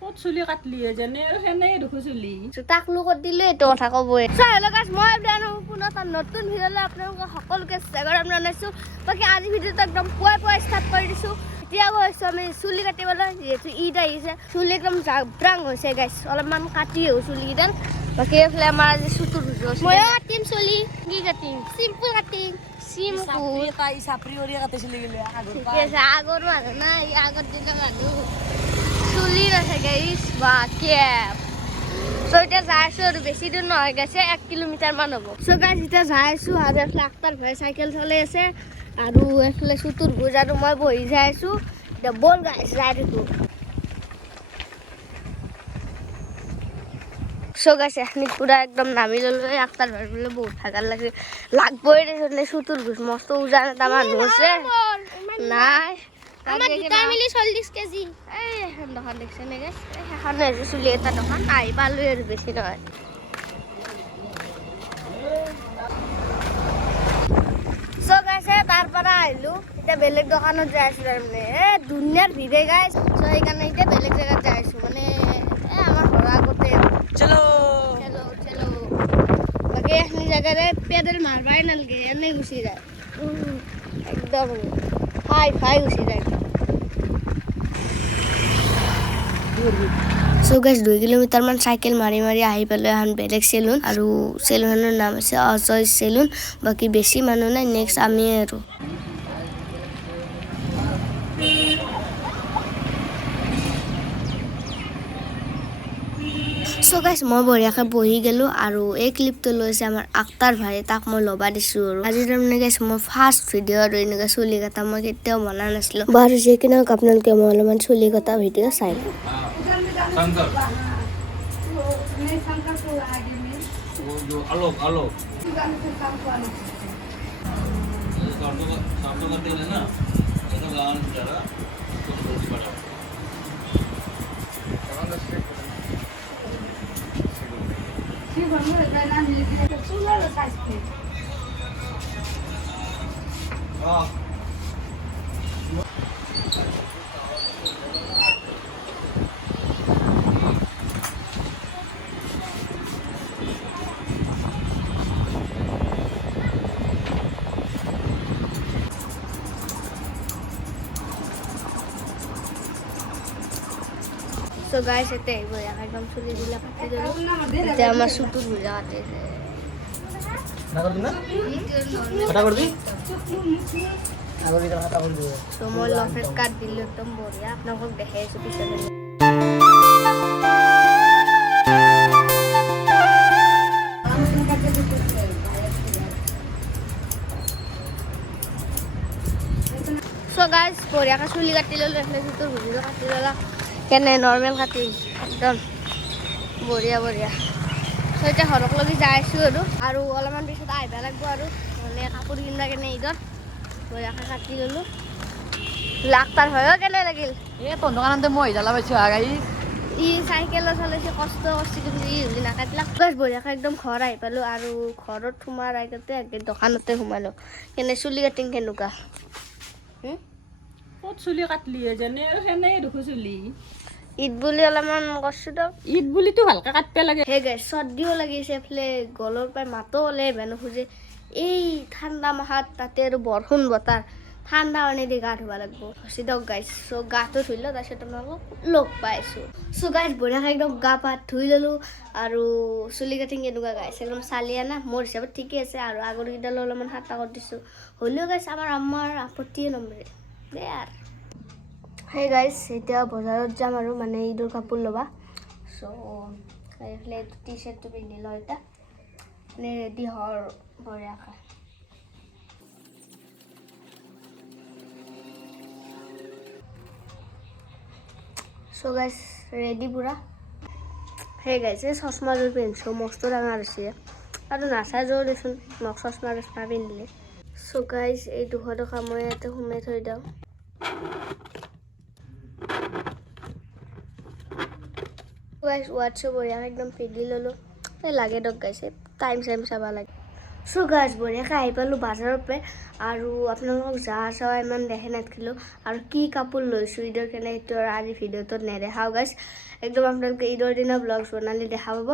ক'ত চুলি কাটলি যেনে আৰু সেনেই দেখো চুলি তাকলো ক'ত দিলো এইটো কথা ক'বই হেল্ল' গাইছ মই পুনৰ এটা নতুন ভিডিঅ'লৈ আপোনালোকক সকলোকে স্বাগতম জনাইছোঁ বাকী আজি ভিডিঅ'টো একদম পুৱাই ষ্টাৰ্ট কৰি দিছোঁ এতিয়া গৈছোঁ আমি চুলি কাটিবলৈ যিহেতু ঈদ আহিছে চুলি একদম জাব্ৰাং হৈছে গাইছ অলপমান কাটি আহোঁ চুলিকেইডাল বাকী এইফালে আমাৰ আজি চুটুৰ ভিডিঅ' আছে মই কাটিম চুলি কি কাটিম চিম্পুল কাটিম আগৰ মানুহ নাই আগৰ দিনৰ মানুহ চুলি নাথাকে গাইছ বা কেপ So এতিয়া যাই আছো আৰু বেছি দূৰ নহয় গৈছে 1 কিলোমিটাৰ মান হ'ব সো গাইছ এতিয়া যাই আছো আৰু এফালে আক্তাৰ ভাই চাইকেল চলাই আছে আৰু এফালে চুটুৰ ভুজ আৰু মই বহি যাই আছো এতিয়া বল গাইছ যাই দেখো সো গাইছ এখনি পুৰা একদম নামি ললো আক্তাৰ ভাই বলে বহুত ভাগাৰ লাগে লাগবই ৰে চুটুৰ ভুজ মস্ত উজান এটা মানুহ আছে নাই আমার দুটা মিলি 40 কেজি এই দোকান দেখছে নে গাইছ এখন এসে চুলি এটা দোকান আই পালো এর বেশি নয় সো গাইছ তারপর আইলু এটা বেলেগ দোকানত যাই আছো মানে দুনিয়ার ভিড়ে গাইছ সো এখানে এটা বেলেগ জায়গা যাই আছো মানে আমার ঘর আগতে চলো চলো চলো বাকি এখনি জায়গায় পেডেল মারবাই নালগে এনে গুছি যায় একদম হাই ফাই গুছি যায় So guys 2 কিলোমিটাৰ মান সাইকেল মাৰি আহি পালো এখন বেলেগ সেলুন আৰু সেলুনৰ নাম আছে অজয় সেলুন বাকি বেছি মানুহ নাই নেক্সট আমি আৰু So guys মই বঢ়িয়াকে বহি গেলো আৰু এই ক্লিপটো লৈছে আমাৰ আক্তাৰ ভাই তাক মই লবা দিছো আৰু আজি তাৰমানে গাইছ মই ফাৰ্ষ্ট ভিডিঅ' আৰু এনেকা চুলি কাটা মই কেতিয়াও বনা নাছিলো বাৰু যে কিনা আপোনালোকে মই অলপমান চুলি কাটা ভিডিঅ' চাই Sangkar. जो आलोक आलोक साफ करते हैं ना ऐसा गान जरा कुछ बड़ा So guys ete aibo ekdom chuli dila kati dilo eta amar sutur bhuja ate না করবি না কটা করবি আগর দিকে হাতা করে দিও so মই লফেট কাট দিলো একদম বঢ়িয়া আপোনাক দেখাই আছো পিছলে so guys বঢ়িয়া চুলি কাটি ললো এফলে সুtur ভুজিলো কাটি ললা কেনে নরমাল কাটিং একদম বঢ়িয়া সো এটা হৰক লাগি যাই আছো আৰু অলপমান পিছত আহিবা লাগব আৰু মানে কাপোৰ কিনা কেনে ইদৰ বঢ়িয়াকে কাটি ললো লাখটাৰ হয়ও কেনে লাগিল এ তহঁতৰ কাৰণতে মই জ্বালা পাইছো গাই ই চাইকেল চলাইছে কষ্ট কৰিছে কিন্তু ই যদি নাকাটিলা গাছ বঢ়িয়াকে একদম ঘৰ আহি পালো আৰু ঘৰত সোমাৰ আগতে দোকানতে সোমালো কেনে চুলি কাটিং কেনেকুৱা ক'ত চুলি কাটলি যেনে আৰু সেনেই দেখো চুলি ঈদ বুলি অলপমান কৰছো তো ঈদ বুলিতো ভালকে কাটবে লাগে হে গাইছ চৰ্দিও লাগিছে এফালে গলৰ পৰা মাতো ওলাই নোখোজে এই ঠাণ্ডা মাহত তাতে আৰু বৰষুণ বতাৰ ঠাণ্ডা পানী দি গা ধুব লাগিব হচি দক গাইছ চ' গাটো ধুই লো তাৰপিছত আপোনালোকক লগ পাইছো চ' গাইছ বঢ়িয়াকে একদম গা পা ধুই ললো আৰু চুলি কাটিং কেনেকুৱা গাইছ একদম চালিয়া না মোৰ হিচাপত ঠিকে আছে আৰু আগৰ কেইডাল অলপমান হাতা কৰি দিছো হ'লেও গাইছ আমাৰ আপত্তিয়ে নমৰে দে আৰু Hey guys, এতিয়া বজাৰত যাম আৰু মানে ঈদৰ কাপোৰ লবা সো এইফালে টি-শাৰ্টটো পিন্ধি লওঁ এটা মানে ৰেডি হৰ বঢ়িয়াকে সো গাইছ ৰেডি পুৰা হে গাইছ এই চশমাযোৰ পিন্ধিছোঁ মস্ত ডাঙৰ হৈছে আৰু নাচাযোৰ দেচোন মোক চশমা পিন্ধিলে সো গাইছ এই 200 টকা মই ইয়াতে সোমাই থৈ দিওঁ গাইছ ওয়াটছআপ বঢ়িয়া একদম পিন্ধি ললো লাগে দক গাইছে টাইম চাবা লাগে সো গাইজ বঢ়িয়াকৈ আহি পালোঁ বাজাৰৰ পৰা আৰু আপোনালোকক যাৱা চাৱা ইমান দেখে নাথাকিলোঁ আৰু কি কাপোৰ লৈছোঁ ঈদৰ কাৰণে সেইটো আৰু আজি ভিডিঅ'টোত নেদেখাওঁ গাইজ একদম আপোনালোকে ঈদৰ দিনা ব্লগছ বনালে দেখা পাব